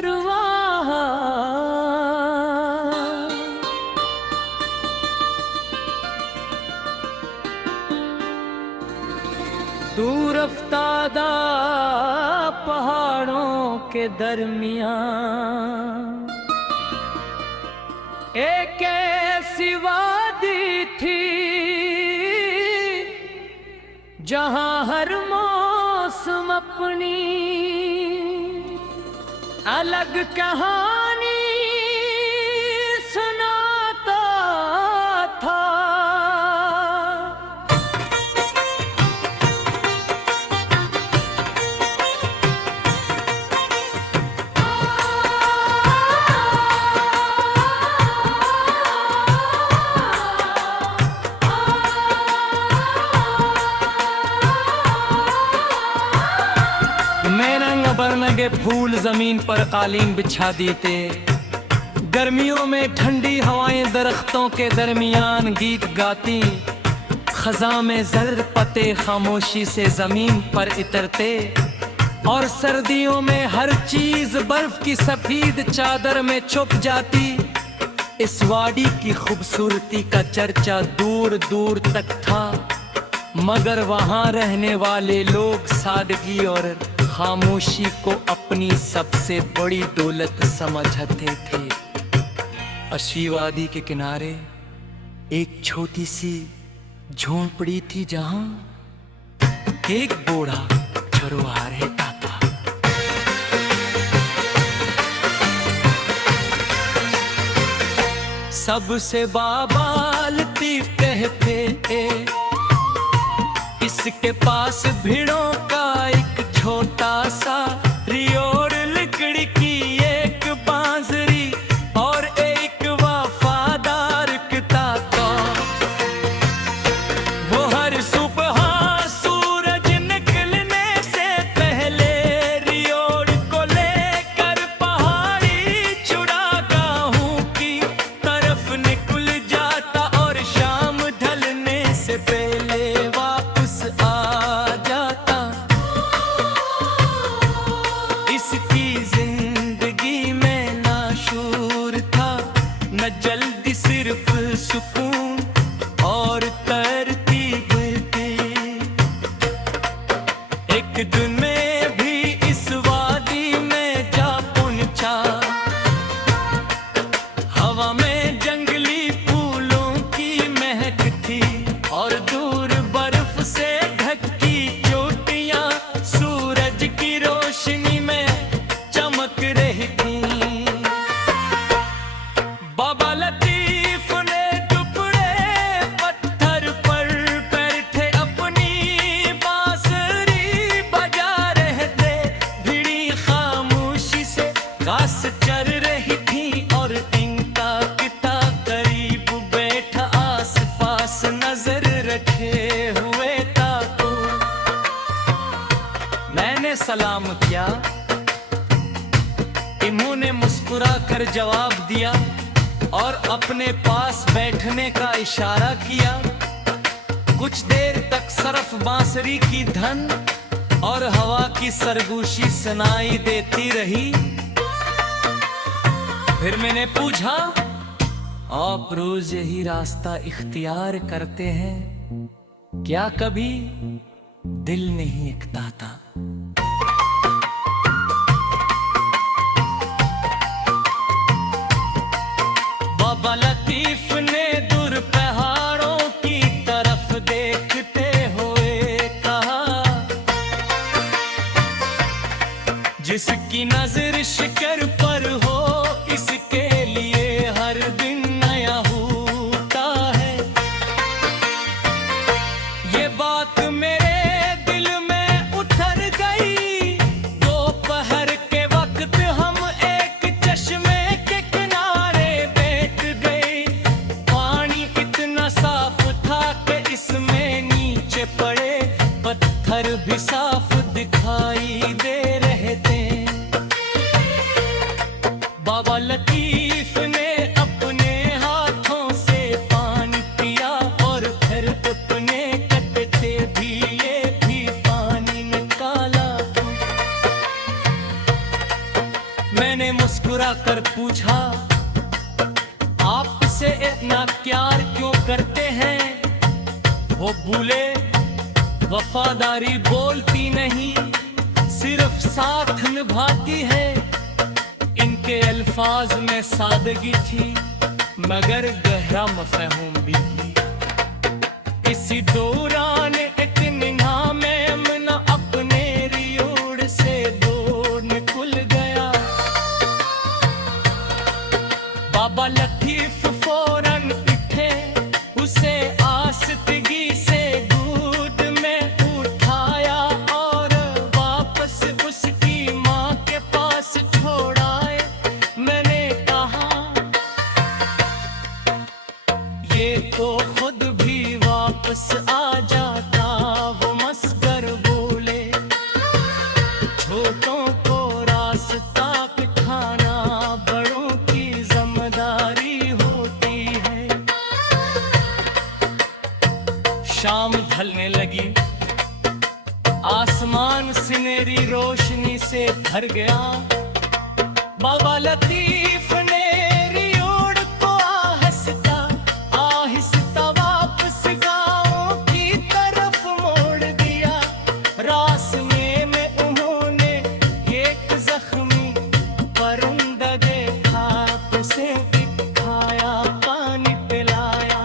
परवाह। दूर अफ्तादा पहाड़ों के दरमियां एक ऐसी वादी थी जहां हर मौसम अपनी अलग कहानी सुनाता था। बरनगे फूल जमीन पर कालीन बिछा देते। गर्मियों में ठंडी हवाएं दरख्तों के दरमियान गीत गाती। खजा में जर पते खामोशी से जमीन पर इतरते। और सर्दियों में हर चीज बर्फ की सफेद चादर में छुप जाती। इस वादी की खूबसूरती का चर्चा दूर दूर तक था, मगर वहां रहने वाले लोग सादगी और खामोशी को अपनी सबसे बड़ी दौलत समझते थे। अशी वादी के किनारे एक छोटी सी झोंपड़ी थी जहां एक बूढ़ा चरवाहा रहता था। सबसे बाबाल लतीफ कहते थे, इसके पास भिड़ों का एक छोटा सा रियोड़, लकड़ी की एक बांसुरी और एक वफादार कुत्ता था। वो हर सुबह सूरज निकलने से पहले रियोड़ को लेकर पहाड़ी चुरागाहों की तरफ निकल जाता और शाम ढलने से पहले वापस आ जाता। इसकी जिंदगी में ना शूर था न जल्दी, सिर्फ सुकून और तरतीब थी। एक दिन में भी इस वादी में जा पहुंचा। हवा में जंगली फूलों की महक थी और दूर बर्फ से ढकी चोटियां सूरज की रोशनी में चमक रही थी। बाबा लतीफ ने टुकड़े पत्थर पर बैठे अपनी बांसुरी बजा रहे थे। भिड़ी खामोशी से घास चर रही थी और इनका पिता करीब बैठा आस पास नजर रखे हुए था। तो मैंने सलाम किया, इन्होंने मुस्कुरा कर जवाब दिया और अपने पास बैठने का इशारा किया। कुछ देर तक सिर्फ बांसुरी की धन और हवा की सरगोशी सुनाई देती रही। फिर मैंने पूछा, आप रोज यही रास्ता इख्तियार करते हैं, क्या कभी दिल नहीं इकता था? बाबा लतीफ ने दूर पहाड़ों की तरफ देखते हुए कहा, जिसकी नजर शिकर पर हो इसके लिए हर दिन नया होता है। ये बात मेरे दिल में उतर गई। दोपहर के वक्त हम एक चश्मे के किनारे बैठ गए। वो भूले वफादारी बोलती नहीं, सिर्फ साथ निभाती है। इनके अल्फाज में सादगी थी मगर गहरा मफहूम भी थी। इसी दौरान इतनी नामे मना अपने रियोड़ से दो निकुल गया। बाबा लतीफ फौरन उठे, उसे आसतगी से गोद में उठाया और वापस उसकी माँ के पास छोड़ाए। मैंने कहा ये तो खुद भी वापस आ जाता। वो मस्कर बोले छोटों को रास्ता दिखाना बड़ों की जिम्मेदारी होती है। शाम ढलने लगी, आसमान सिनेरी रोशनी से भर गया। बाबा लतीफ ने रियोड़ को आहिस्ता आहिस्ता वापस गाँव की तरफ मोड़ दिया। रास्ते में उन्होंने एक जख्मी परिंदा देखा, उसे दिखाया, पानी पिलाया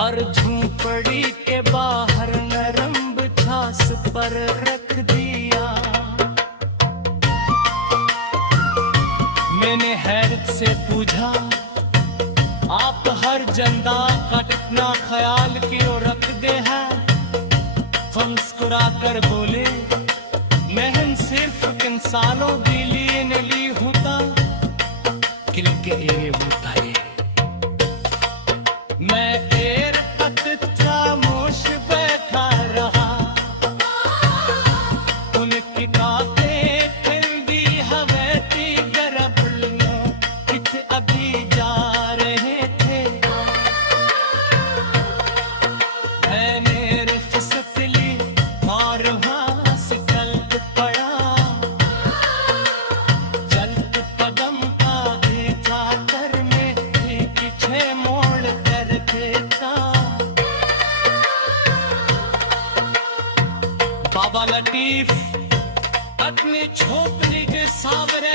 और झोंपड़ी के बाहर नरम बिछास पर रख दिया। मैंने हैरत से पूछा आप हर जंदा का इतना ख्याल क्यों रखते हैं? मुस्कुरा कर बोले मैं सिर्फ इंसानों के लिए नहीं होता, किल के लिए होता है। मैं देर तक खामोश बैठा रहा, उनकी बातें ठंडी हवा की गरबलियों कित अभी जा रहे थे। मैंने रिफ्सत ली और वहाँ से चल पड़ा। चलत कदम का था कर में पीछे मोड़ कर देखा। बाबा लतीफ अपनी झोपड़ी के सावरे